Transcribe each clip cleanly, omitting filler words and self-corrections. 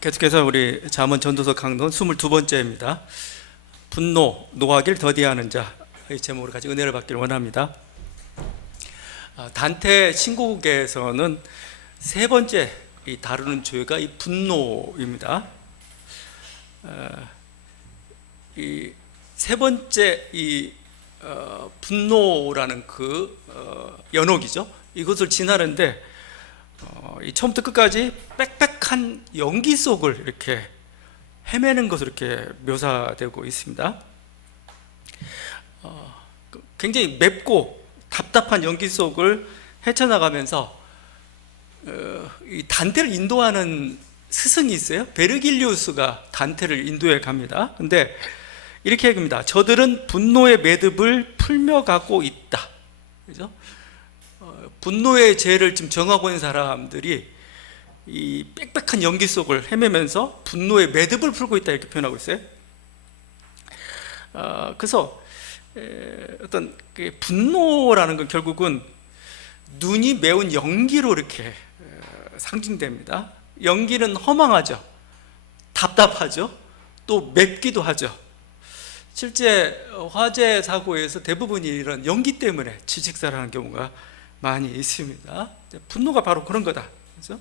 계속해서 우리 잠언 전도서 강론 22번째입니다. 분노, 노하길 더디하는 자, 이 제목으로 같이 은혜를 받기를 원합니다. 단테 신곡에서는 세 번째 다루는 주제가 이 분노입니다. 이 세 번째 분노라는 연옥이죠. 이것을 지나는데 이 처음부터 끝까지 빽빽한 연기 속을 이렇게 헤매는 것으로 이렇게 묘사되고 있습니다. 굉장히 맵고 답답한 연기 속을 헤쳐나가면서 이 단테를 인도하는 스승이 있어요. 베르길리우스가 단테를 인도해 갑니다. 근데 이렇게 얘기합니다. 저들은 분노의 매듭을 풀며 가고 있다. 그죠? 분노의 죄를 지금 정하고 있는 사람들이 이 빽빽한 연기 속을 헤매면서 분노의 매듭을 풀고 있다, 이렇게 표현하고 있어요. 그래서 어떤 분노라는 건 결국은 눈이 매운 연기로 이렇게 상징됩니다. 연기는 허망하죠. 답답하죠. 또 맵기도 하죠. 실제 화재 사고에서 대부분이 이런 연기 때문에 질식사라는 경우가 많이 있습니다. 분노가 바로 그런 거다. 그렇죠?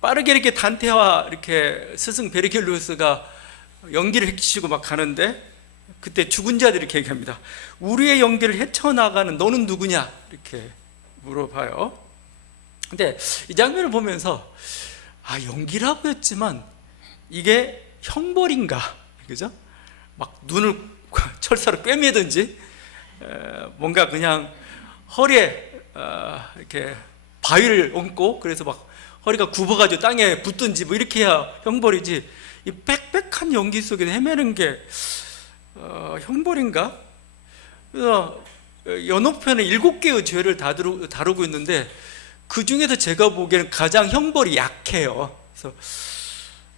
빠르게 이렇게 단테와 이렇게 스승 베르길리우스가 연기를 헤치고 막 가는데, 그때 죽은 자들이 이렇게 얘기합니다. 우리의 연기를 헤쳐나가는 너는 누구냐? 이렇게 물어봐요. 근데 이 장면을 보면서 연기라고 했지만 이게 형벌인가? 그죠? 막 눈을 철사로 꿰매든지 뭔가 그냥 허리에 이렇게 바위를 얹고 그래서 막 허리가 굽어가지고 땅에 붙든지 뭐 이렇게 해야 형벌이지, 이 빽빽한 연기 속에 헤매는 게 형벌인가? 그래서 연옥편에 7개의 죄를 다루고 있는데 그 중에서 제가 보기에는 가장 형벌이 약해요. 그래서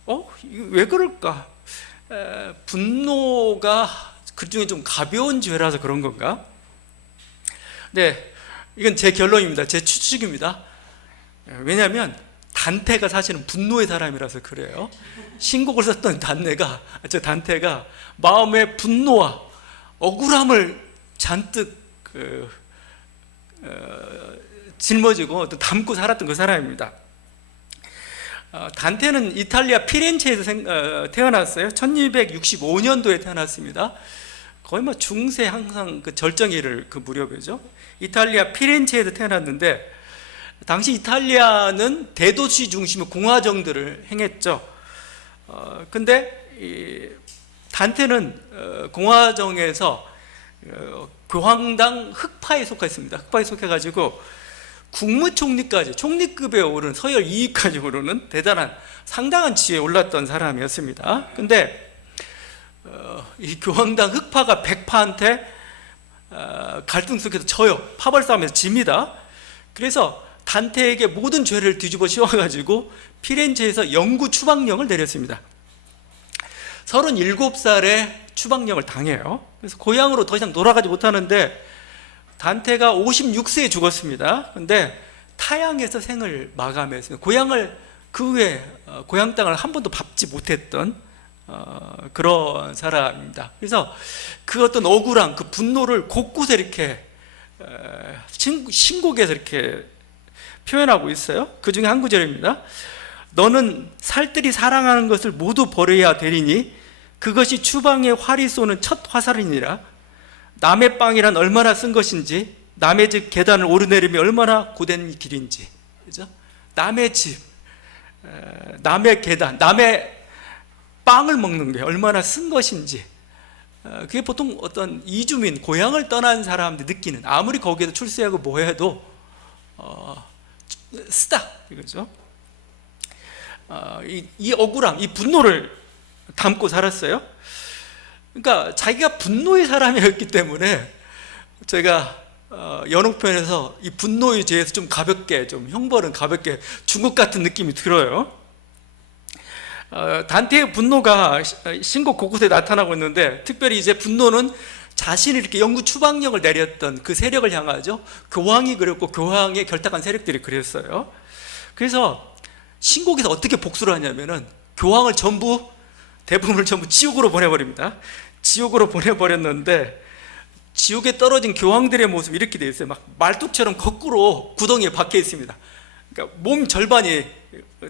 이거 왜 그럴까? 분노가 그 중에 좀 가벼운 죄라서 그런 건가? 네, 이건 제 결론입니다. 제 추측입니다. 왜냐하면 단테가 사실은 분노의 사람이라서 그래요. 신곡을 썼던 단테가 마음의 분노와 억울함을 잔뜩 짊어지고 또 담고 살았던 그 사람입니다. 단테는 이탈리아 피렌체에서 태어났어요. 1265년도에 태어났습니다. 거의 중세 항상 절정에 이를 그 무렵이죠. 이탈리아 피렌체에서 태어났는데, 당시 이탈리아는 대도시 중심의 공화정들을 행했죠. 근데 단테는 공화정에서 교황당 흑파에 속했습니다. 흑파에 속해가지고 국무총리까지, 총리급에 오른, 서열 2위까지 오르는 대단한 상당한 지위에 올랐던 사람이었습니다. 근데 이 교황당 흑파가 백파한테 갈등 속에서 져요. 파벌 싸움에서 집니다. 그래서 단테에게 모든 죄를 뒤집어 씌워가지고 피렌체에서 영구 추방령을 내렸습니다. 37살에 추방령을 당해요. 그래서 고향으로 더 이상 돌아가지 못하는데 단테가 56세에 죽었습니다. 근데 타향에서 생을 마감했습니다. 그 후에 고향 땅을 한 번도 밟지 못했던 그런 사람입니다. 그래서 그 어떤 억울한 그 분노를 곳곳에 이렇게 신곡에서 이렇게 표현하고 있어요. 그 중에 한 구절입니다. 너는 살뜰히 사랑하는 것을 모두 버려야 되리니 그것이 추방의 활이 쏘는 첫 화살이니라. 남의 빵이란 얼마나 쓴 것인지, 남의 집 계단을 오르내림이 얼마나 고된 길인지. 그죠? 남의 집, 남의 계단, 남의 빵을 먹는 게 얼마나 쓴 것인지, 그게 보통 어떤 이주민, 고향을 떠난 사람들 느끼는, 아무리 거기에서 출세하고 뭐 해도 쓰다, 이거죠. 이 억울함, 이 분노를 담고 살았어요. 그러니까 자기가 분노의 사람이었기 때문에 제가 연옥편에서 이 분노의 죄에서 좀 가볍게, 좀 형벌은 가볍게 준 것 같은 느낌이 들어요. 단테의 분노가 신곡 곳곳에 나타나고 있는데, 특별히 이제 분노는 자신이 이렇게 영구 추방령을 내렸던 그 세력을 향하죠. 교황이 그랬고 교황의 결탁한 세력들이 그랬어요. 그래서 신곡에서 어떻게 복수를 하냐면은 교황을 대부분을 전부 지옥으로 보내버립니다. 지옥으로 보내버렸는데 지옥에 떨어진 교황들의 모습이 이렇게 되어 있어요. 막 말뚝처럼 거꾸로 구덩이에 박혀 있습니다. 그러니까 몸 절반이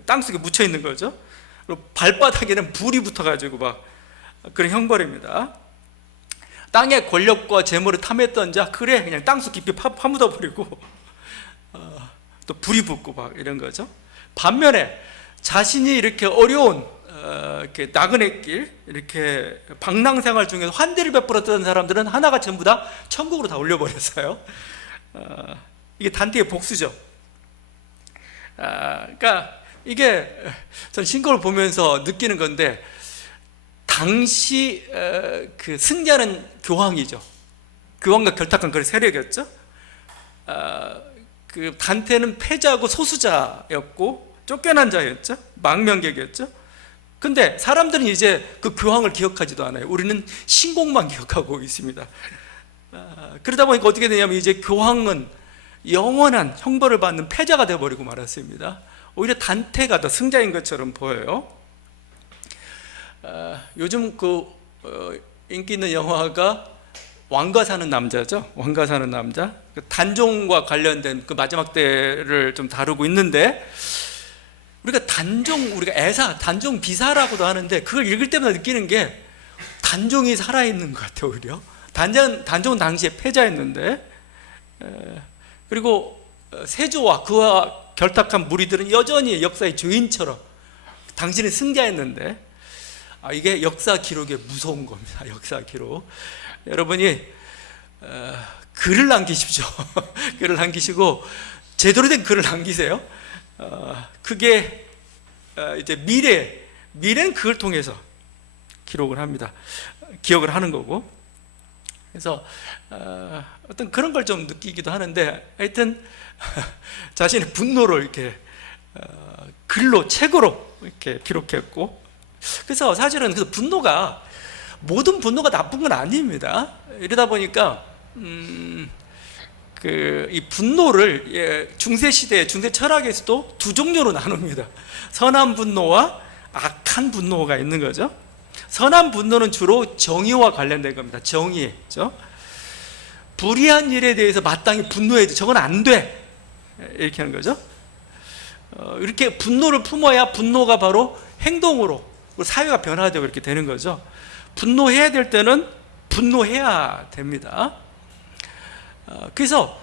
땅속에 묻혀 있는 거죠. 그리고 발바닥에는 불이 붙어가지고 막 그런 형벌입니다. 땅의 권력과 재물을 탐했던 자, 그래 그냥 땅속 깊이 파묻어버리고 또 불이 붙고 막 이런 거죠. 반면에 자신이 이렇게 어려운 이렇게 나그네 길, 이렇게 방랑생활 중에서 환대를 베풀었던 사람들은 하나가 전부 다 천국으로 다 올려버렸어요. 이게 단테의 복수죠. 그러니까 이게 전 신곡을 보면서 느끼는 건데, 당시 그 승자는 교황이죠. 교황과 결탁한 그런 세력이었죠. 그 단테는 패자고 소수자였고 쫓겨난 자였죠. 망명객이었죠. 근데 사람들은 이제 그 교황을 기억하지도 않아요. 우리는 신곡만 기억하고 있습니다. 그러다 보니까 어떻게 되냐면 이제 교황은 영원한 형벌을 받는 패자가 되어버리고 말았습니다. 오히려 단테가 더 승자인 것처럼 보여요. 요즘 인기 있는 영화가 왕과 사는 남자죠. 왕과 사는 남자. 단종과 관련된 그 마지막 때를 좀 다루고 있는데, 우리가 단종 비사라고도 하는데, 그걸 읽을 때마다 느끼는 게 단종이 살아있는 것 같아요. 오히려 단종은 당시에 패자였는데, 그리고 세조와 그와 결탁한 무리들은 여전히 역사의 주인처럼 당신은 승자였는데, 이게 역사 기록의 무서운 겁니다. 역사 기록. 여러분이 글을 남기십시오. 글을 남기시고 제대로 된 글을 남기세요. 그게 이제 미래는 그걸 통해서 기록을 합니다. 기억을 하는 거고. 그래서 어떤 그런 걸 좀 느끼기도 하는데, 하여튼 자신의 분노를 이렇게 책으로 이렇게 기록했고, 그래서 사실은 그 모든 분노가 나쁜 건 아닙니다. 이러다 보니까 이 분노를 중세 시대, 중세 철학에서도 두 종류로 나눕니다. 선한 분노와 악한 분노가 있는 거죠. 선한 분노는 주로 정의와 관련된 겁니다. 정의죠. 불의한 일에 대해서 마땅히 분노해야지, 저건 안 돼, 이렇게 하는 거죠. 이렇게 분노를 품어야 분노가 바로 행동으로 사회가 변화되고 이렇게 되는 거죠. 분노해야 될 때는 분노해야 됩니다. 그래서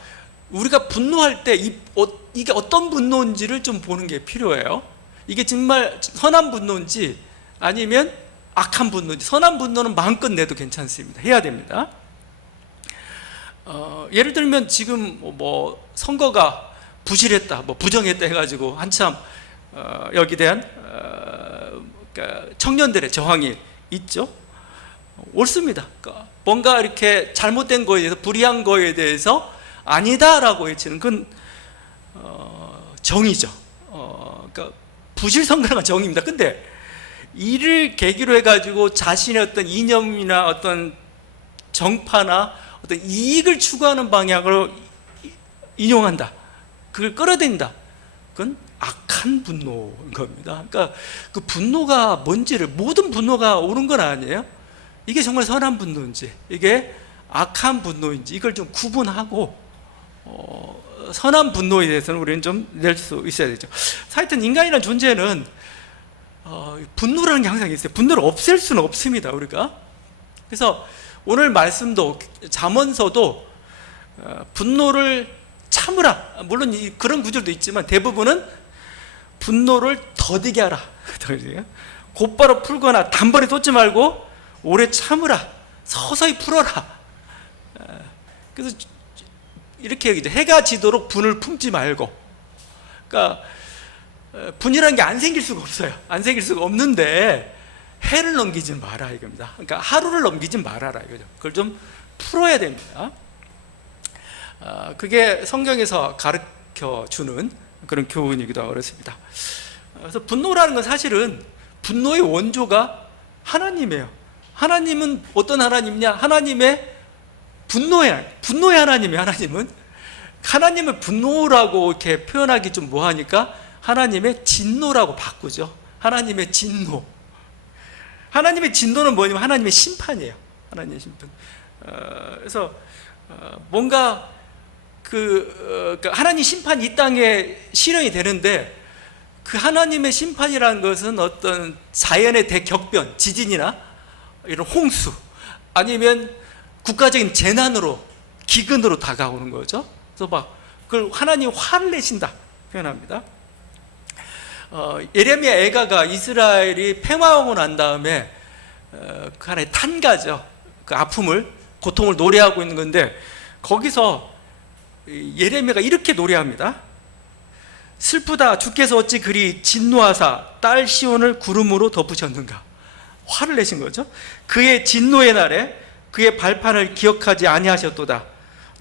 우리가 분노할 때 이게 어떤 분노인지를 좀 보는 게 필요해요. 이게 정말 선한 분노인지 아니면 악한 분노인지. 선한 분노는 마음껏 내도 괜찮습니다. 해야 됩니다. 예를 들면 지금 선거가 부실했다, 부정했다 해가지고 한참 여기에 대한 청년들의 저항이 있죠. 옳습니다. 뭔가 이렇게 잘못된 거에 대해서, 불의한 거에 대해서 아니다라고 외치는 건 정의죠. 그러니까 부실선거가 정의입니다. 근데 이를 계기로 해가지고 자신의 어떤 이념이나 어떤 정파나 어떤 이익을 추구하는 방향으로 인용한다, 그걸 끌어댄다, 그건 악한 분노인 겁니다. 그러니까 그 분노가 뭔지를, 모든 분노가 옳은 건 아니에요. 이게 정말 선한 분노인지 이게 악한 분노인지 이걸 좀 구분하고 선한 분노에 대해서는 우리는 좀 낼 수 있어야 되죠. 하여튼 인간이라는 존재는 분노라는 게 항상 있어요. 분노를 없앨 수는 없습니다, 우리가. 그래서 오늘 말씀도, 잠언서도 분노를 참으라, 물론 그런 구절도 있지만 대부분은 분노를 더디게 하라, 곧바로 풀거나 단번에 쏟지 말고 오래 참으라, 서서히 풀어라. 그래서 이렇게 이제 해가 지도록 분을 품지 말고, 그러니까 분이라는 게 안 생길 수가 없어요. 안 생길 수가 없는데 해를 넘기지 마라 이겁니다. 그러니까 하루를 넘기지 말아라 이거죠. 그걸 좀 풀어야 됩니다. 그게 성경에서 가르쳐 주는 그런 교훈이기도 하고 그렇습니다. 그래서 분노라는 건 사실은 분노의 원조가 하나님이에요. 하나님은 어떤 하나님이냐? 하나님의 분노의 하나님이에요. 하나님을 분노라고 이렇게 표현하기 좀 뭐하니까 하나님의 진노라고 바꾸죠. 하나님의 진노. 하나님의 진노는 뭐냐면 하나님의 심판이에요. 하나님의 심판. 그래서 뭔가 그러니까 하나님 심판이 이 땅에 실현이 되는데, 그 하나님의 심판이라는 것은 어떤 자연의 대격변, 지진이나 이런 홍수, 아니면 국가적인 재난으로, 기근으로 다가오는 거죠. 그래서 막 그걸 하나님 화를 내신다 표현합니다. 예레미야 애가가 이스라엘이 패망하고 난 다음에 그 하나의 탄가죠. 그 아픔을, 고통을 노래하고 있는 건데, 거기서 예레미야가 이렇게 노래합니다. 슬프다, 주께서 어찌 그리 진노하사 딸 시온을 구름으로 덮으셨는가. 화를 내신 거죠. 그의 진노의 날에 그의 발판을 기억하지 아니하셨도다.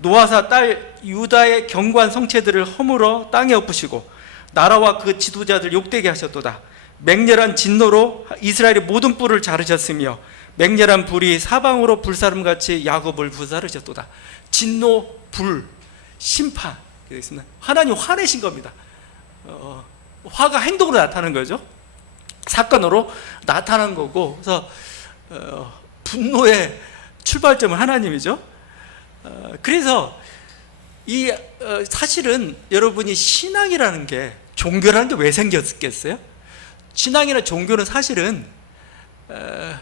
노아사 딸 유다의 견고한 성체들을 허물어 땅에 엎으시고 나라와 그 지도자들 욕되게 하셨도다. 맹렬한 진노로 이스라엘의 모든 뿔을 자르셨으며 맹렬한 불이 사방으로 불사름같이 야곱을 불사르셨도다. 진노, 불, 심판. 하나님 화내신 겁니다. 화가 행동으로 나타나는 거죠. 사건으로 나타난 거고, 그래서 분노의 출발점은 하나님이죠. 그래서 이 사실은 여러분이 신앙이라는 게, 종교라는 게 왜 생겼겠어요? 신앙이나 종교는 사실은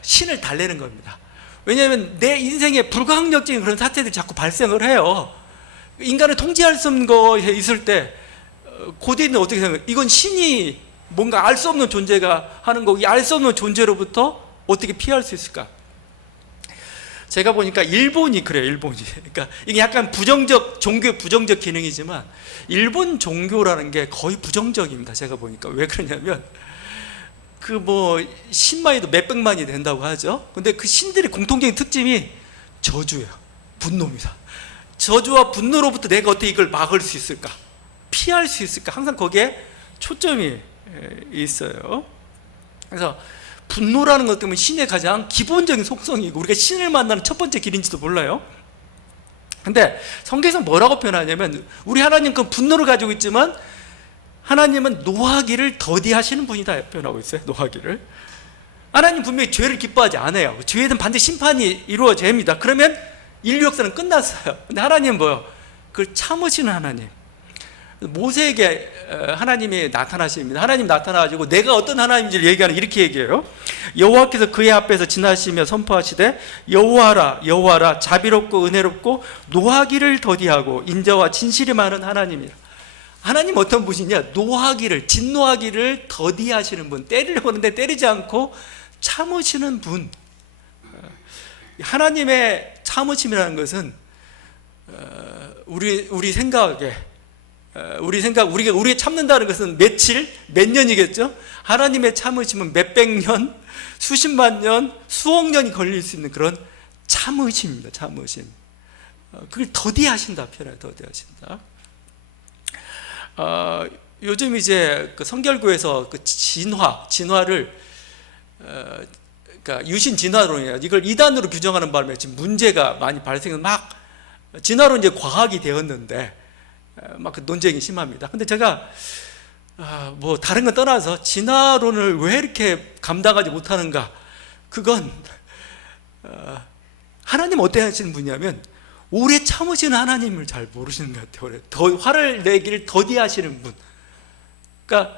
신을 달래는 겁니다. 왜냐하면 내 인생에 불가항력적인 그런 사태들이 자꾸 발생을 해요. 인간을 통제할 수 없는 것에 있을 때 고대인은 어떻게 생각해요? 이건 신이 뭔가 알 수 없는 존재가 하는 거고, 이 알 수 없는 존재로부터 어떻게 피할 수 있을까? 제가 보니까 일본이 그래요. 일본이. 그러니까 이게 약간 부정적, 종교의 부정적 기능이지만 일본 종교라는 게 거의 부정적입니다. 제가 보니까. 왜 그러냐면 그 뭐 신만이도 몇백만이 된다고 하죠. 근데 그 신들의 공통적인 특징이 저주예요. 분노입니다. 저주와 분노로부터 내가 어떻게 이걸 막을 수 있을까? 피할 수 있을까? 항상 거기에 초점이 있어요. 그래서 분노라는 것 때문에 신의 가장 기본적인 속성이고, 우리가 신을 만나는 첫 번째 길인지도 몰라요. 근데 성경에서 뭐라고 표현하냐면, 우리 하나님 그 분노를 가지고 있지만 하나님은 노하기를 더디하시는 분이다 표현하고 있어요. 노하기를. 하나님 분명히 죄를 기뻐하지 않아요. 죄에 대한 반드시 심판이 이루어져야 합니다. 그러면 인류 역사는 끝났어요. 근데 하나님은 뭐요? 그걸 참으시는 하나님. 모세에게 하나님이 나타나십니다. 하나님 나타나가지고 내가 어떤 하나님인지를 얘기하는, 이렇게 얘기해요. 여호와께서 그의 앞에서 지나시며 선포하시되 여호와라 여호와라 자비롭고 은혜롭고 노하기를 더디하고 인자와 진실이 많은 하나님이라. 하나님 어떤 분이냐? 노하기를, 진노하기를 더디하시는 분. 때리려고 하는데 때리지 않고 참으시는 분. 하나님의 참으심이라는 것은 우리 생각에, 우리가 참는다는 것은 며칠, 몇 년이겠죠? 하나님의 참으심은 몇백 년, 수십만 년, 수억 년이 걸릴 수 있는 그런 참으심입니다. 참으심. 그걸 더디하신다 표현해요. 더디하신다. 요즘 이제 그 성결교에서 그 진화를 그러니까 유신 진화론이에요. 이걸 이단으로 규정하는 바람에 지금 문제가 많이 발생해서 막 진화론 이제 과학이 되었는데 막 그 논쟁이 심합니다. 근데 제가 뭐 다른 건 떠나서 진화론을 왜 이렇게 감당하지 못하는가? 그건 하나님 어떻게 하시는 분이냐면 오래 참으시는 하나님을 잘 모르시는 것 같아요. 더 화를 내기를 더디하시는 분. 그러니까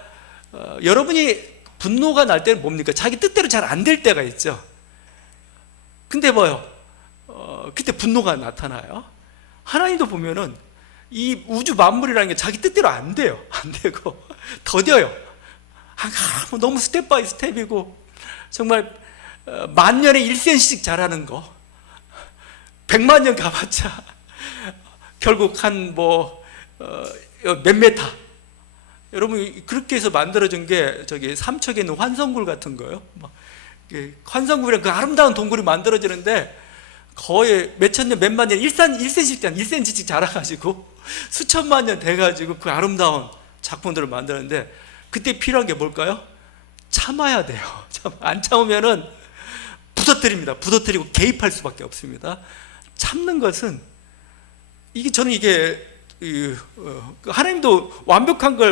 여러분이 분노가 날 때는 뭡니까? 자기 뜻대로 잘 안 될 때가 있죠. 근데 뭐요? 그때 분노가 나타나요. 하나님도 보면은 이 우주 만물이라는 게 자기 뜻대로 안 돼요. 안 되고 더뎌요. 너무 스텝 바이 스텝이고, 정말 만년에 1cm씩 자라는 거, 100만 년 가봤자 결국 한 몇 메타. 여러분 그렇게 해서 만들어진 게 저기 삼척에 있는 환성굴 같은 거예요. 환성굴이랑 그 아름다운 동굴이 만들어지는데 거의 몇천 년, 몇만 년, 1cm씩 자라가지고 수천만 년 돼가지고 그 아름다운 작품들을 만드는데, 그때 필요한 게 뭘까요? 참아야 돼요. 안 참으면은 부서뜨리고 개입할 수밖에 없습니다. 참는 것은 저는 이게 하나님도 완벽한 분이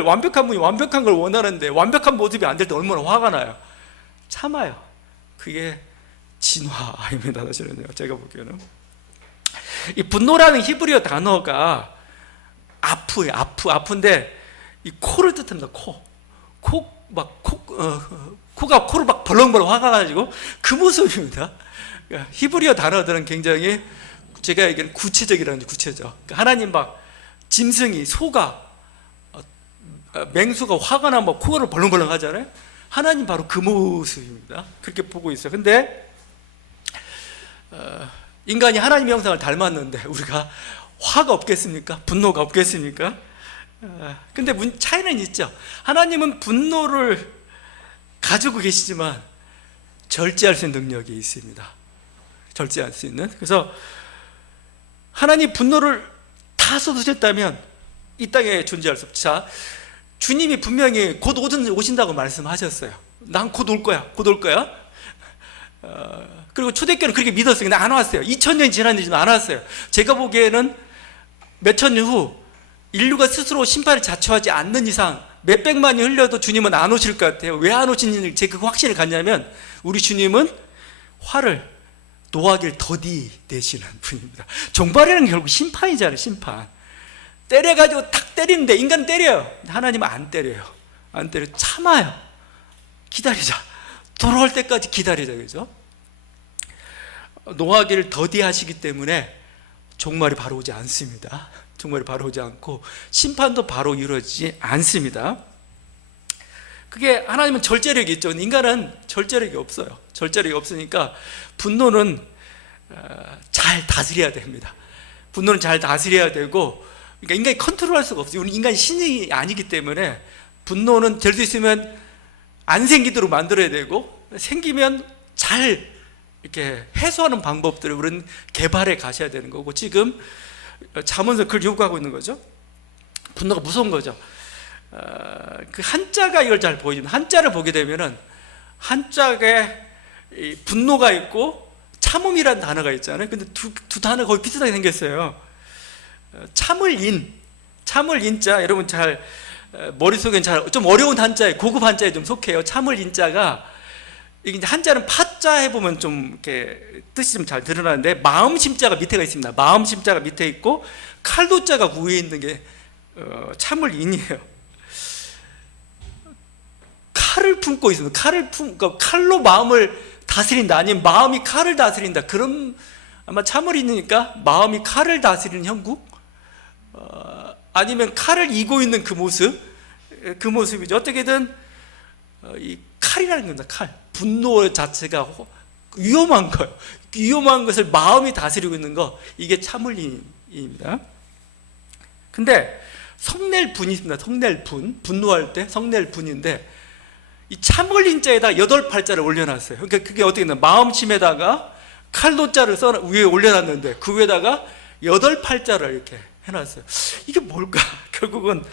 완벽한 걸 원하는데 완벽한 모습이 안 될 때 얼마나 화가 나요. 참아요. 그게 진화입니다. 사실은요. 제가 보기에는 이 분노라는 히브리어 단어가 아프예요. 아픈데 이 코를 뜻합니다. 코가 코를 막 벌렁벌렁 화가 나가지고 그 모습입니다. 그러니까 히브리어 단어들은 굉장히 제가 얘기하는 구체적이라는 구체적. 그러니까 하나님 막 짐승이 소가 맹수가 화가 나면 코를 벌렁벌렁 하잖아요. 하나님 바로 그 모습입니다. 그렇게 보고 있어요. 근데 인간이 하나님의 형상을 닮았는데 우리가 화가 없겠습니까? 분노가 없겠습니까? 근데 차이는 있죠. 하나님은 분노를 가지고 계시지만 절제할 수 있는 능력이 있습니다. 절제할 수 있는. 그래서 하나님 분노를 다 쏟으셨다면 이 땅에 존재할 수 없죠. 자, 주님이 분명히 곧 오신다고 말씀하셨어요. 난 곧 올 거야. 곧 올 거야. 그리고 초대교회는 그렇게 믿었어요. 근데 안 왔어요. 2000년이 지났는데 안 왔어요. 제가 보기에는 몇천 년 후 인류가 스스로 심판을 자초하지 않는 이상 몇백만이 흘려도 주님은 안 오실 것 같아요. 왜 안 오시는지 제가 그 확신을 갖냐면 우리 주님은 화를 노하기를 더디 내시는 분입니다. 종말이라는 게 결국 심판이잖아요. 심판. 때려가지고 탁 때리는데 인간은 때려요. 하나님은 안 때려요. 안 때려요. 참아요. 기다리자. 돌아올 때까지 기다리자. 그죠? 노하기를 더디 하시기 때문에 종말이 바로 오지 않습니다. 종말이 바로 오지 않고 심판도 바로 이루어지지 않습니다. 그게 하나님은 절제력이 있죠. 인간은 절제력이 없어요. 절제력이 없으니까 분노는 잘 다스려야 됩니다. 분노는 잘 다스려야 되고, 그러니까 인간이 컨트롤할 수가 없어요. 우리 인간이 신이 아니기 때문에 분노는 될 수 있으면 안 생기도록 만들어야 되고, 생기면 잘 이렇게 해소하는 방법들을 우리는 개발해 가셔야 되는 거고, 지금 잠언에서 그걸 요구하고 있는 거죠. 분노가 무서운 거죠. 그 한자가 이걸 잘 보여줍니다. 한자를 보게 되면은 한자에 분노가 있고 참음이라는 단어가 있잖아요. 근데 두 단어가 거의 비슷하게 생겼어요. 참을 인자, 여러분 잘 머릿속엔 잘 좀 어려운 한자에, 고급 한자에 좀 속해요. 참을 인자가, 이게 한자는 파자 해보면 좀 이렇게 뜻이 좀 잘 드러나는데, 마음 심자가 밑에가 있습니다. 마음 심자가 밑에 있고 칼도자가 위에 있는 게 참을 인이에요. 칼을 품고 있습니다. 그러니까 칼로 마음을 다스린다, 아니면 마음이 칼을 다스린다. 그럼 아마 참을 인이니까 마음이 칼을 다스리는 형국, 아니면 칼을 이고 있는 그 모습이죠. 어떻게든 이 칼이라는 겁니다. 칼. 분노 자체가 위험한 거예요. 위험한 것을 마음이 다스리고 있는 거, 이게 참을인입니다. 근데 성낼 분이 있습니다. 성낼 분. 분노할 때 성낼 분인데, 이 참을인자에다 8팔자를 올려놨어요. 그러니까 그게 어떻게 되나, 마음심에다가 칼도자를 위에 올려놨는데 그 위에다가 8팔자를 이렇게 해놨어요. 이게 뭘까? 결국은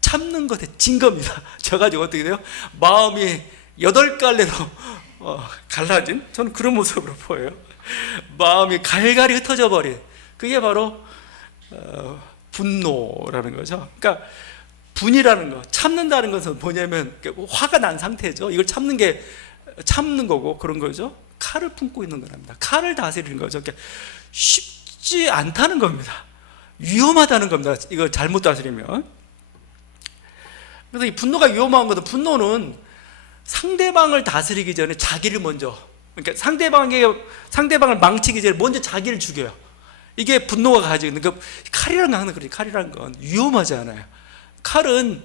참는 것에 진 겁니다. 져가지고 어떻게 돼요? 마음이 8갈래로 갈라진, 저는 그런 모습으로 보여요. 마음이 갈갈이 흩어져 버린, 그게 바로 분노라는 거죠. 그러니까 분이라는 거, 참는다는 것은 뭐냐면 화가 난 상태죠. 이걸 참는 거고 그런 거죠. 칼을 품고 있는 거랍니다. 칼을 다스리는 거죠. 그러니까 쉽지 않다는 겁니다. 위험하다는 겁니다. 이걸 잘못 다스리면. 그래서 이 분노가 위험한 것은, 분노는 상대방을 다스리기 전에 자기를 먼저, 그러니까 상대방을 망치기 전에 먼저 자기를 죽여요. 이게 분노가 가지고 있는, 그러니까 칼이라는 건 항상 그렇지. 칼이라는 건 위험하지 않아요. 칼은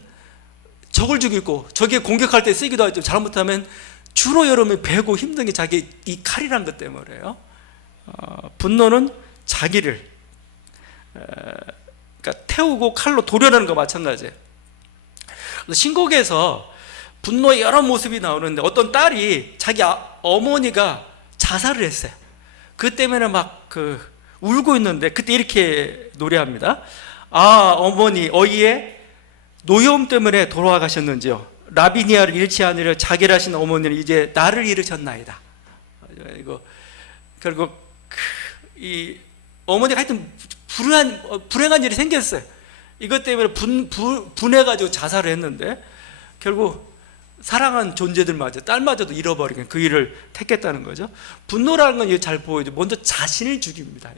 적을 죽이고 적에 공격할 때 쓰기도 하죠. 잘못하면 주로 여러분이 배고 힘든 게 자기 이 칼이라는 것 때문에요. 분노는 자기를 그러니까 태우고 칼로 도려내는 거 마찬가지예요. 신곡에서 분노의 여러 모습이 나오는데, 어떤 딸이 자기 어머니가 자살을 했어요. 그 때문에 막 울고 있는데, 그때 이렇게 노래합니다. 아, 어머니, 어이의 노여움 때문에 돌아가셨는지요. 라비니아를 잃지 않으려 자결하신 어머니는 이제 나를 잃으셨나이다. 이거 결국 이 어머니가 하여튼 불행한 일이 생겼어요. 이것 때문에 분해가지고 자살을 했는데 결국 사랑한 존재들마저 딸마저도 잃어버리게 그 일을 택했다는 거죠. 분노라는 건 이게 잘 보여줘. 먼저 자신을 죽입니다.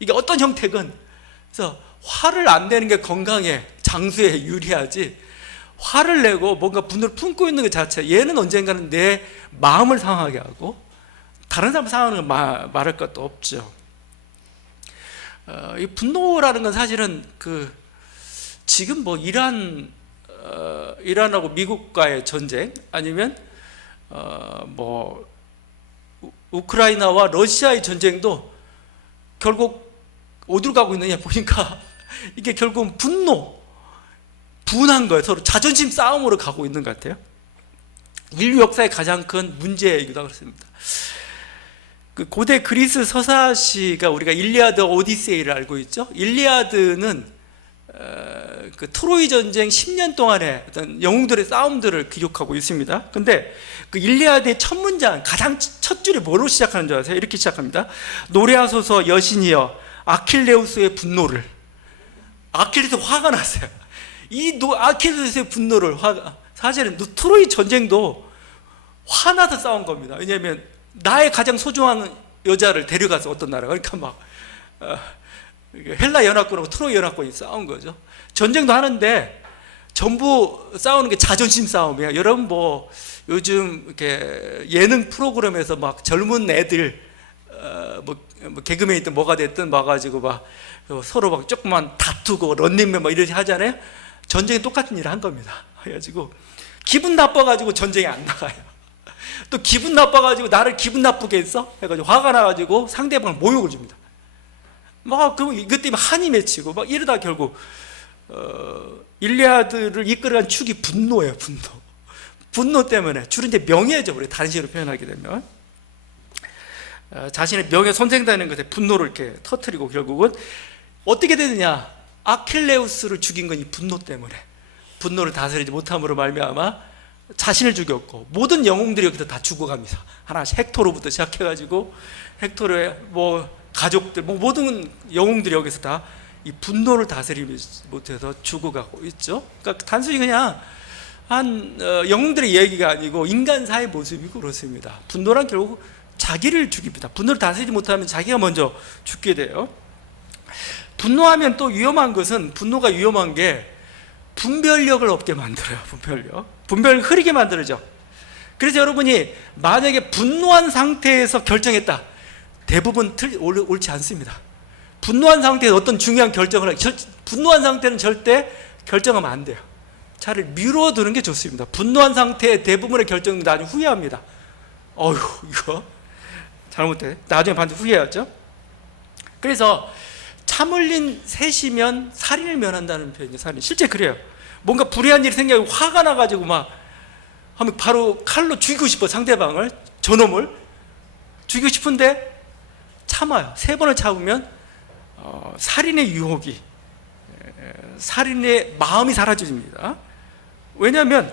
이게 어떤 형태건. 그래서 화를 안 내는 게 건강에, 장수에 유리하지, 화를 내고 뭔가 분노를 품고 있는 것 자체, 얘는 언젠가는 내 마음을 상하게 하고 다른 사람 상하는 건 말할 것도 없죠. 이 분노라는 건 사실은 지금 뭐 이란하고 미국과의 전쟁, 아니면 뭐 우크라이나와 러시아의 전쟁도 결국 어디로 가고 있느냐 보니까 이게 결국은 분한 거예요. 서로 자존심 싸움으로 가고 있는 것 같아요. 인류 역사의 가장 큰 문제이기도 그렇습니다. 그 고대 그리스 서사시가 우리가 일리아드, 오디세이를 알고 있죠. 일리아드는 그 트로이 전쟁 10년 동안의 어떤 영웅들의 싸움들을 기록하고 있습니다. 근데 그 일리아드의 첫 문장, 가장 첫 줄이 뭐로 시작하는 줄 아세요? 이렇게 시작합니다. 노래하소서 여신이여 아킬레우스의 분노를. 아킬레스 화가 났어요. 아킬레스의 분노를 사실은 트로이 전쟁도 화나서 싸운 겁니다. 왜냐하면 나의 가장 소중한 여자를 데려가서 어떤 나라가, 그러니까 막 헬라 연합군하고 트로이 연합군이 싸운 거죠. 전쟁도 하는데 전부 싸우는 게 자존심 싸움이에요. 여러분 뭐 요즘 이렇게 예능 프로그램에서 막 젊은 애들 뭐 개그맨이든 뭐가 됐든 와가지고 막 서로 막 조금만 다투고 런닝맨 막 이렇게 하잖아요. 전쟁이 똑같은 일을 한 겁니다. 그래가지고 기분 나빠가지고 전쟁에 안 나가요. 또 기분 나빠가지고 나를 기분 나쁘게 했어? 해가지고 화가 나가지고 상대방을 모욕을 줍니다. 막 그럼 이것 때문에 한이 맺히고 막 이러다 결국 일리아드를 이끌어간 축이 분노예요. 분노 때문에 주로 이제 명예죠. 우리 다른 식으로 표현하게 되면 자신의 명예 손생되는 것에 분노를 이렇게 터뜨리고 결국은 어떻게 되느냐? 아킬레우스를 죽인 건 이 분노 때문에, 분노를 다스리지 못함으로 말미암아 자신을 죽였고 모든 영웅들이 여기서 다 죽어갑니다. 하나씩 헥토르부터 시작해가지고 헥토르의 뭐 가족들, 뭐 모든 영웅들이 여기서 다 이 분노를 다스리지 못해서 죽어가고 있죠. 그러니까 단순히 그냥 영웅들의 얘기가 아니고 인간사의 모습이고 그렇습니다. 분노란 결국 자기를 죽입니다. 분노를 다스리지 못하면 자기가 먼저 죽게 돼요. 분노하면 또 위험한 것은, 분노가 위험한 게 분별력을 없게 만들어요. 분별을 흐리게 만들죠. 그래서 여러분이 만약에 분노한 상태에서 결정했다, 대부분 옳지 않습니다. 분노한 상태에서 어떤 중요한 결정을 분노한 상태는 절대 결정하면 안 돼요. 차라리 미뤄두는 게 좋습니다. 분노한 상태의 대부분의 결정은 나중에 후회합니다. 이거 잘못돼. 나중에 반드시 후회하죠. 그래서 참 흘린 셋이면 살인을 면한다는 표현이에요. 살인. 실제 그래요. 뭔가 불의한 일이 생겨서 화가 나가지고 막 하면 바로 칼로 죽이고 싶어. 상대방을, 저놈을 죽이고 싶은데 참아요. 3번을 참으면 살인의 유혹이, 살인의 마음이 사라집니다. 왜냐하면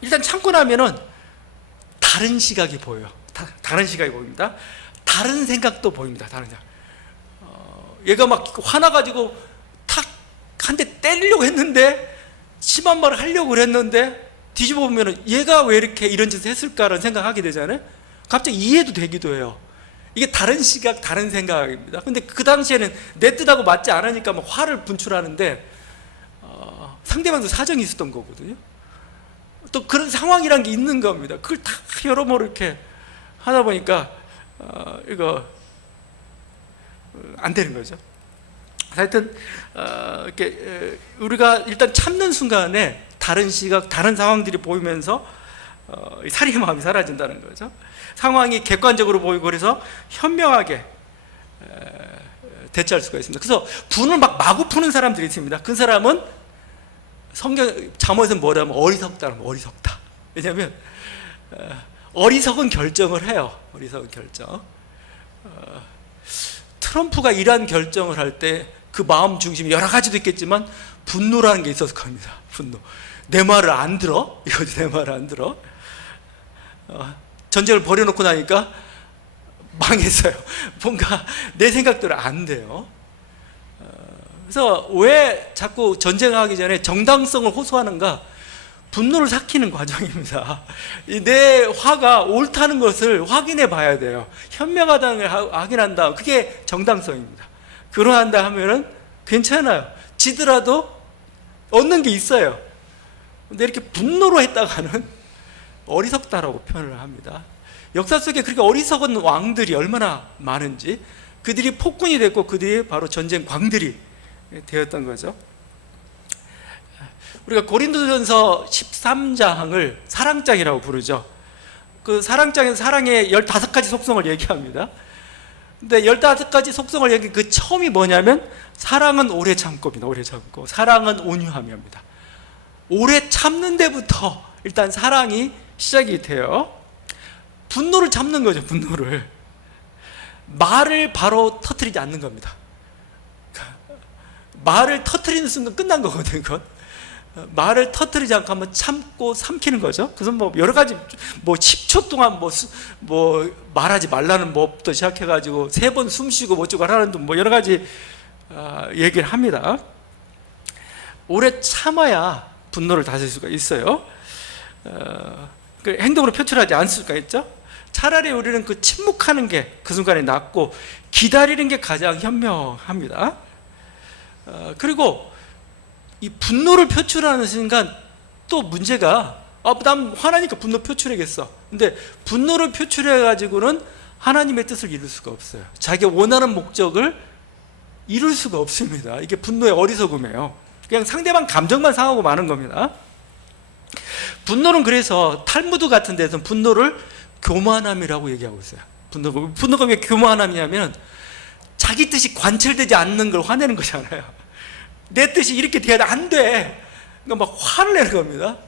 일단 참고 나면은 다른 시각이 보여요. 다른 시각이 보입니다. 다른 생각도 보입니다. 다른 생각. 얘가 막 화나가지고 탁 한 대 때리려고 했는데, 심한 말을 하려고 했는데 뒤집어 보면은 얘가 왜 이렇게 이런 짓을 했을까라는 생각하게 되잖아요. 갑자기 이해도 되기도 해요. 이게 다른 시각, 다른 생각입니다. 근데 그 당시에는 내 뜻하고 맞지 않으니까 막 화를 분출하는데 상대방도 사정이 있었던 거거든요. 또 그런 상황이란 게 있는 겁니다. 그걸 다 여러모로 이렇게 하다 보니까 이거 안 되는 거죠. 하여튼 이렇게 우리가 일단 참는 순간에 다른 시각, 다른 상황들이 보이면서 살인의 마음이 사라진다는 거죠. 상황이 객관적으로 보이고 그래서 현명하게 대처할 수가 있습니다. 그래서 분을 막 마구 푸는 사람들이 있습니다. 그 사람은 성경 잠언에서는 뭐라면 어리석다. 왜냐하면 어리석은 결정을 해요. 어리석은 결정. 트럼프가 이러한 결정을 할 때 그 마음 중심이 여러 가지도 있겠지만 분노라는 게 있었을 겁니다. 분노. 내 말을 안 들어? 이거지, 내 말을 안 들어. 전쟁을 벌여놓고 나니까 망했어요. 뭔가 내 생각대로 안 돼요. 그래서 왜 자꾸 전쟁하기 전에 정당성을 호소하는가? 분노를 삭히는 과정입니다. 내 화가 옳다는 것을 확인해 봐야 돼요. 현명하다는 걸 확인한다. 그게 정당성입니다. 그러한다 하면은 괜찮아요. 지더라도 얻는 게 있어요. 근데 이렇게 분노로 했다가는 어리석다라고 표현을 합니다. 역사 속에 그렇게 어리석은 왕들이 얼마나 많은지, 그들이 폭군이 됐고 그들이 바로 전쟁 광들이 되었던 거죠. 우리가 고린도전서 13장을 사랑장이라고 부르죠. 그 사랑장에서 사랑의 15가지 속성을 얘기합니다. 근데 15가지 속성을 얘기, 그 처음이 뭐냐면 사랑은 오래 참고입니다. 오래 참고. 사랑은 온유함입니다. 오래 참는 데부터 일단 사랑이 시작이 돼요. 분노를 참는 거죠. 분노를. 말을 바로 터뜨리지 않는 겁니다. 말을 터뜨리는 순간 끝난 거거든요. 그건. 말을 터뜨리지 않고 한번 참고 삼키는 거죠. 그래서 뭐 여러 가지, 뭐 10초 동안 뭐 말하지 말라는 법부터 시작해가지고 3번 숨 쉬고 뭐 어쩌고 하라는 뭐 여러 가지 얘기를 합니다. 오래 참아야 분노를 다스릴 수가 있어요. 그 행동으로 표출하지 않을 수가 있죠. 차라리 우리는 그 침묵하는 게 그 순간에 낫고 기다리는 게 가장 현명합니다. 그리고 이 분노를 표출하는 순간 또 문제가, 난 화나니까 분노 표출하겠어. 근데 분노를 표출해가지고는 하나님의 뜻을 이룰 수가 없어요. 자기가 원하는 목적을 이룰 수가 없습니다. 이게 분노의 어리석음이에요. 그냥 상대방 감정만 상하고 마는 겁니다. 분노는 그래서 탈무드 같은 데서는 분노를 교만함이라고 얘기하고 있어요. 분노가 왜 교만함이냐면 자기 뜻이 관철되지 않는 걸 화내는 거잖아요. 내 뜻이 이렇게 돼야 안 돼. 그러니까 막 화를 내는 겁니다.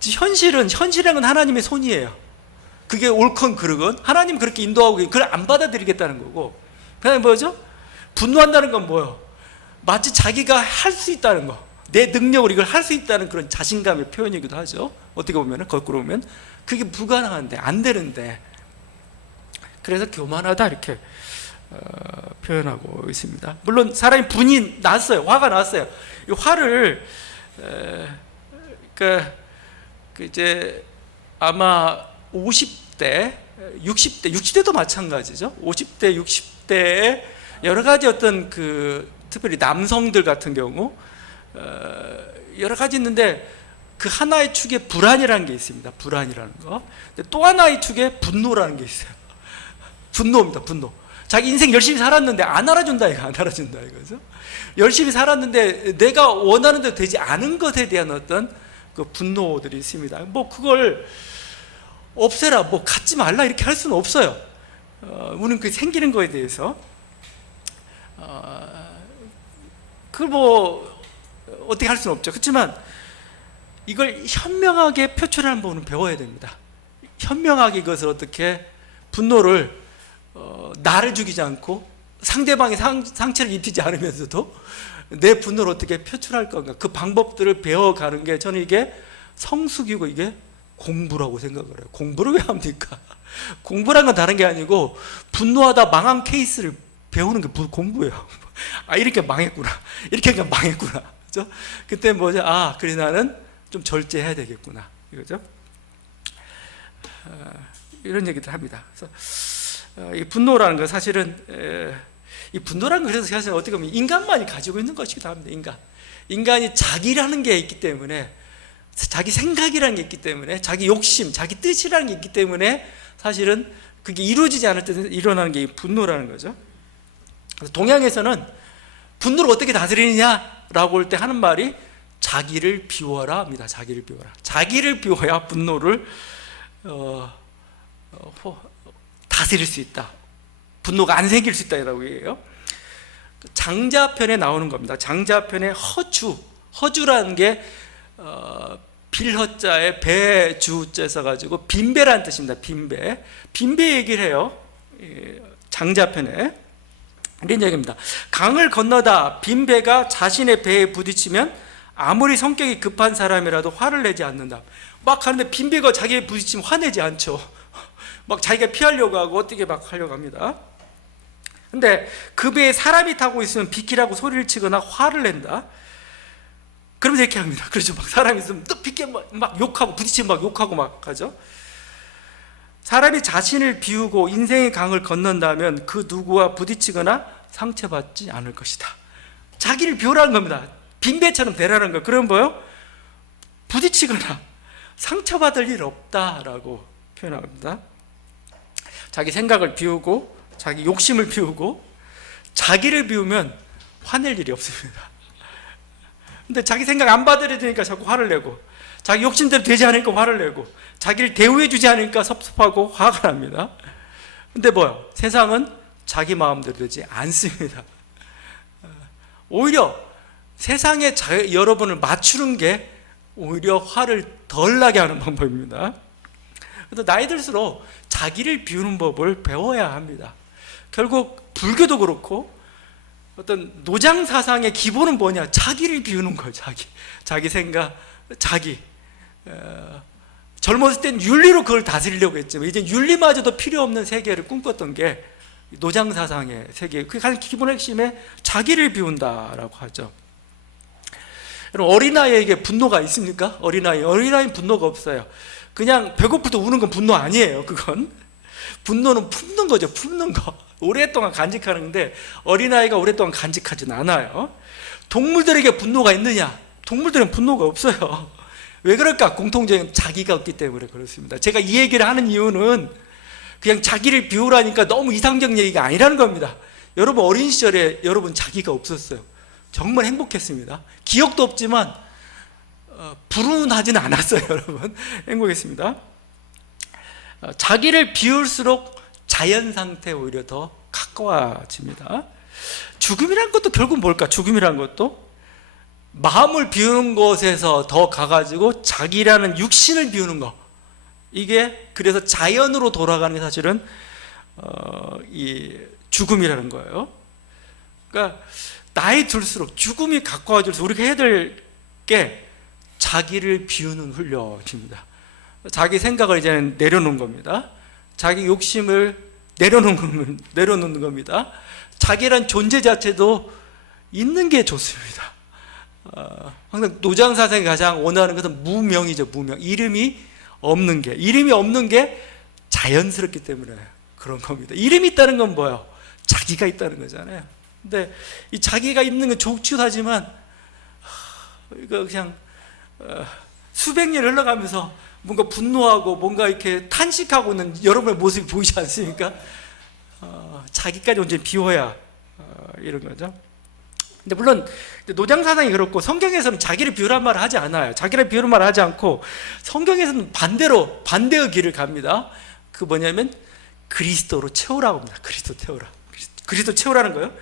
현실은 하나님의 손이에요. 그게 옳건 그르건 하나님 그렇게 인도하고 그걸 안 받아들이겠다는 거고. 그다음에 뭐죠? 분노한다는 건 뭐예요? 마치 자기가 할 수 있다는 거, 내 능력으로 이걸 할 수 있다는 그런 자신감의 표현이기도 하죠. 어떻게 보면, 거꾸로 보면 그게 불가능한데, 안 되는데, 그래서 교만하다 이렇게 표현하고 있습니다. 물론 사람이 분이 났어요. 화가 났어요. 이 화를 이제 아마 50대, 60대도 마찬가지죠. 50대, 60대에 여러 가지 어떤 특별히 남성들 같은 경우 여러 가지 있는데 그 하나의 축에 불안이라는 게 있습니다. 불안이라는 거. 또 하나의 축에 분노라는 게 있어요. 분노입니다. 분노. 자기 인생 열심히 살았는데 안 알아준다 이거죠. 열심히 살았는데 내가 원하는 대로 되지 않은 것에 대한 어떤 그 분노들이 있습니다. 뭐 그걸 없애라, 뭐 갖지 말라 이렇게 할 수는 없어요. 우리는 그 생기는 거에 대해서 그걸 뭐 어떻게 할 수는 없죠. 그렇지만 이걸 현명하게 표출하는 법은 배워야 됩니다. 현명하게 이것을 어떻게 분노를 나를 죽이지 않고 상대방의 상처를 입히지 않으면서도 내 분노를 어떻게 표출할 건가, 그 방법들을 배워가는 게 저는 이게 성숙이고 이게 공부라고 생각을 해요. 공부를 왜 합니까? 공부란 건 다른 게 아니고 분노하다 망한 케이스를 배우는 게 공부예요. 이렇게 망했구나, 이렇게 하니까 망했구나, 그죠? 그때 뭐죠? 그래 나는 좀 절제해야 되겠구나, 이거죠? 이런 얘기들 합니다. 그래서 이 분노라는 건 사실은 이 분노라는 건 그래서 사실 어떻게 보면 인간만이 가지고 있는 것이기도 합니다. 인간이 자기라는 게 있기 때문에, 자기 생각이라는 게 있기 때문에, 자기 욕심, 자기 뜻이라는 게 있기 때문에 사실은 그게 이루어지지 않을 때 일어나는 게 분노라는 거죠. 그래서 동양에서는 분노를 어떻게 다스리느냐라고 할 때 하는 말이 자기를 비워라 합니다. 자기를 비워라. 자기를 비워야 분노를 다스릴 수 있다. 분노가 안 생길 수 있다라고 얘기해요. 장자편에 나오는 겁니다. 장자편에 허주라는 게 빌허자에 배주자 써가지고 빈배라는 뜻입니다. 빈배 얘기를 해요. 장자편에 이런 얘기입니다. 강을 건너다 빈배가 자신의 배에 부딪히면 아무리 성격이 급한 사람이라도 화를 내지 않는다. 막 가는데 빈배가 자기에 부딪히면 화내지 않죠. 막 자기가 피하려고 하고 어떻게 막 하려고 합니다. 근데 그 배에 사람이 타고 있으면 비키라고 소리를 치거나 화를 낸다. 그러면서 이렇게 합니다. 그렇죠. 막 사람이 있으면 또 비켜 막 욕하고 부딪히면 막 욕하고 막 하죠. 사람이 자신을 비우고 인생의 강을 건넌다면 그 누구와 부딪히거나 상처받지 않을 것이다. 자기를 비우라는 겁니다. 빈배처럼 되라는 거. 그럼 뭐요? 부딪히거나 상처받을 일 없다라고 표현합니다. 자기 생각을 비우고 자기 욕심을 비우고 자기를 비우면 화낼 일이 없습니다. 근데 자기 생각 안 받아들이니까 자꾸 화를 내고, 자기 욕심대로 되지 않으니까 화를 내고, 자기를 대우해 주지 않으니까 섭섭하고 화가 납니다. 근데 뭐요? 세상은 자기 마음대로 되지 않습니다. 오히려 세상에 여러분을 맞추는 게 오히려 화를 덜 나게 하는 방법입니다. 그래서 나이 들수록 자기를 비우는 법을 배워야 합니다. 결국 불교도 그렇고 어떤 노장 사상의 기본은 뭐냐? 자기를 비우는 거예요. 자기 생각, 젊었을 땐 윤리로 그걸 다스리려고 했지만 이제 윤리마저도 필요 없는 세계를 꿈꿨던 게 노장 사상의 세계. 그 가장 기본 핵심에 자기를 비운다라고 하죠. 여러분, 어린아이에게 분노가 있습니까? 어린아이는 분노가 없어요. 그냥 배고플 때 우는 건 분노 아니에요. 그건 분노는 품는 거죠. 품는 거. 오랫동안 간직하는데 어린아이가 오랫동안 간직하진 않아요. 동물들에게 분노가 있느냐? 동물들은 분노가 없어요. 왜 그럴까? 공통적인 자기가 없기 때문에 그렇습니다. 제가 이 얘기를 하는 이유는 그냥 자기를 비우라니까 너무 이상적 얘기가 아니라는 겁니다. 여러분, 어린 시절에 여러분 자기가 없었어요. 정말 행복했습니다. 기억도 없지만 불운하지는 않았어요. 여러분, 행복했습니다. 자기를 비울수록 자연 상태에 오히려 더 가까워집니다. 죽음이란 것도 결국 뭘까? 죽음이란 것도 마음을 비우는 것에서 더 가가지고 자기라는 육신을 비우는 거. 이게 그래서 자연으로 돌아가는 게 사실은 이 죽음이라는 거예요. 그러니까 나이 들수록 죽음이 가까워질수록 우리가 해야 될 게 자기를 비우는 훈련입니다. 자기 생각을 이제는 내려놓는 겁니다. 자기 욕심을 내려놓는 겁니다. 자기란 존재 자체도 있는 게 좋습니다. 항상 노장 사상이 가장 원하는 것은 무명이죠. 무명. 이름이 없는 게 자연스럽기 때문에 그런 겁니다. 이름이 있다는 건 뭐예요? 자기가 있다는 거잖아요. 근데 이 자기가 있는 건 좋기도 이거 그냥 수백 년 흘러가면서 뭔가 분노하고 뭔가 이렇게 탄식하고 있는 여러분의 모습이 보이지 않습니까? 자기까지 완전히 비워야 이런 거죠. 근데 물론 노장 사상이 그렇고 성경에서는 자기를 비우란 말을 하지 않아요. 자기를 비우는 말을 하지 않고 성경에서는 반대의 길을 갑니다. 그 뭐냐면 그리스도로 채우라고 합니다. 그리스도 채우라는 거예요.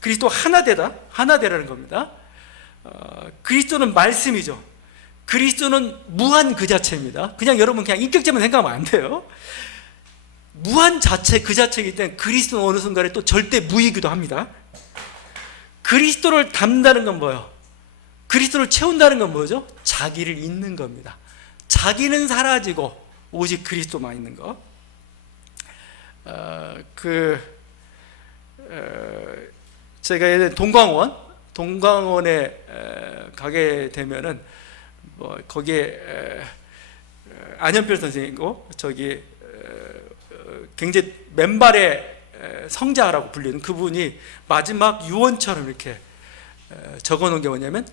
그리스도 하나되라는 겁니다. 그리스도는 말씀이죠. 그리스도는 무한 그 자체입니다. 여러분 그냥 인격적으로 생각하면 안 돼요. 무한 자체 그 자체이기 때문에 그리스도는 어느 순간에 또 절대 무이기도 합니다. 그리스도를 담는다는 건 뭐예요? 그리스도를 채운다는 건 뭐죠? 자기를 있는 겁니다. 자기는 사라지고 오직 그리스도만 있는 거. 제가 예전에 동광원에 가게 되면은 거기에 안현필 선생님이고 저기 굉장히 맨발의 성자라고 불리는 그분이 마지막 유언처럼 이렇게 적어놓은 게 뭐냐면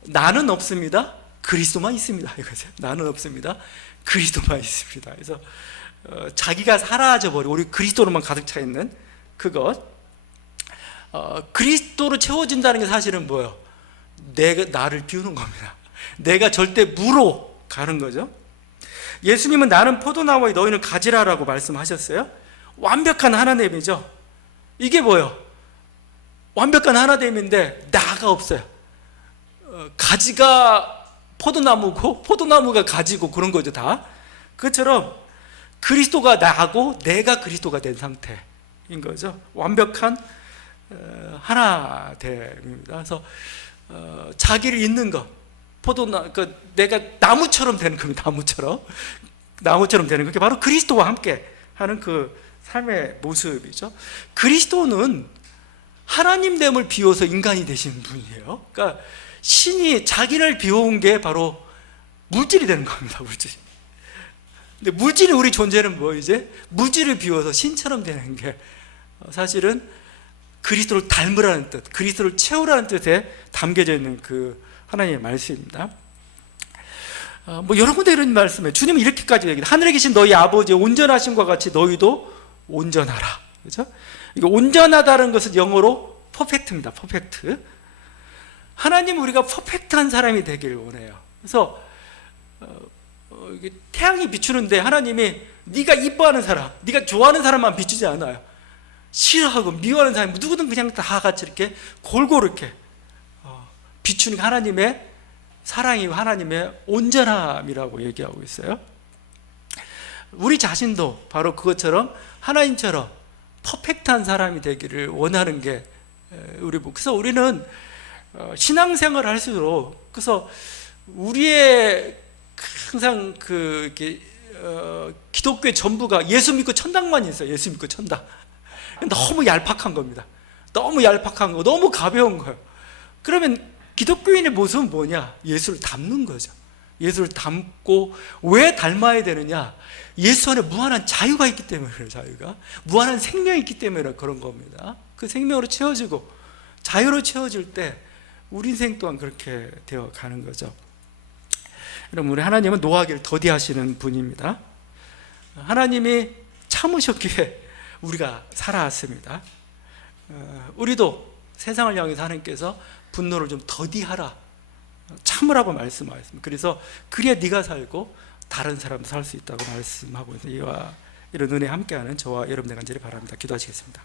나는 없습니다. 그리스도만 있습니다. 이거죠. 나는 없습니다. 그리스도만 있습니다. 그래서 자기가 사라져버리고 우리 그리스도로만 가득 차 있는 그것. 그리스도로 채워진다는 게 사실은 뭐예요? 내가 나를 비우는 겁니다. 내가 절대 무로 가는 거죠. 예수님은 나는 포도나무에 너희는 가지라라고 말씀하셨어요. 완벽한 하나됨이죠. 이게 뭐예요? 완벽한 하나됨인데 나가 없어요. 가지가 포도나무고 포도나무가 가지고 그런 거죠. 다 그것처럼 그리스도가 나고 내가 그리스도가 된 상태인 거죠. 완벽한 하나됨입니다. 그래서 자기를 잇는 것, 내가 나무처럼 되는 겁니다. 나무처럼 되는 그게 바로 그리스도와 함께 하는 그 삶의 모습이죠. 그리스도는 하나님됨을 비워서 인간이 되신 분이에요. 그러니까 신이 자기를 비워온 게 바로 물질이 되는 겁니다. 물질. 근데 물질이 우리 존재는 뭐 이제 물질을 비워서 신처럼 되는 게 사실은 그리스도를 닮으라는 뜻, 그리스도를 채우라는 뜻에 담겨져 있는 그 하나님의 말씀입니다. 뭐 여러 군데 이런 말씀에 주님은 이렇게까지 얘기해요. 하늘에 계신 너희 아버지의 온전하심과 같이 너희도 온전하라. 그렇죠? 이거 온전하다는 것은 영어로 퍼펙트입니다. 퍼펙트. 하나님은 우리가 퍼펙트한 사람이 되기를 원해요. 그래서 태양이 비추는데 하나님이 네가 이뻐하는 사람, 네가 좋아하는 사람만 비추지 않아요. 싫어하고 미워하는 사람 누구든 그냥 다 같이 이렇게 골고루 이렇게 비추는 게 하나님의 사랑이 하나님의 온전함이라고 얘기하고 있어요. 우리 자신도 바로 그것처럼 하나님처럼 퍼펙트한 사람이 되기를 원하는 게 우리 그래서 우리는 신앙생활을 할수록 그래서 우리의 항상 기독교의 전부가 예수 믿고 천당만 있어요. 예수 믿고 천당. 너무 얄팍한 겁니다. 너무 얄팍한 거, 너무 가벼운 거예요. 그러면 기독교인의 모습은 뭐냐? 예수를 닮는 거죠. 예수를 닮고 왜 닮아야 되느냐? 예수 안에 무한한 자유가 있기 때문에 그래요. 자유가 무한한 생명이 있기 때문에 그런 겁니다. 그 생명으로 채워지고 자유로 채워질 때 우리 인생 또한 그렇게 되어 가는 거죠. 여러분, 우리 하나님은 노하기를 더디하시는 분입니다. 하나님이 참으셨기에 우리가 살아왔습니다. 우리도 세상을 향해서 하나님께서 분노를 좀 더디하라, 참으라고 말씀하셨습니다. 그래서 그래야 네가 살고 다른 사람도 살 수 있다고 말씀하고 있습니다. 이와 이런 은혜 함께하는 저와 여러분들 간절히 바랍니다. 기도하시겠습니다.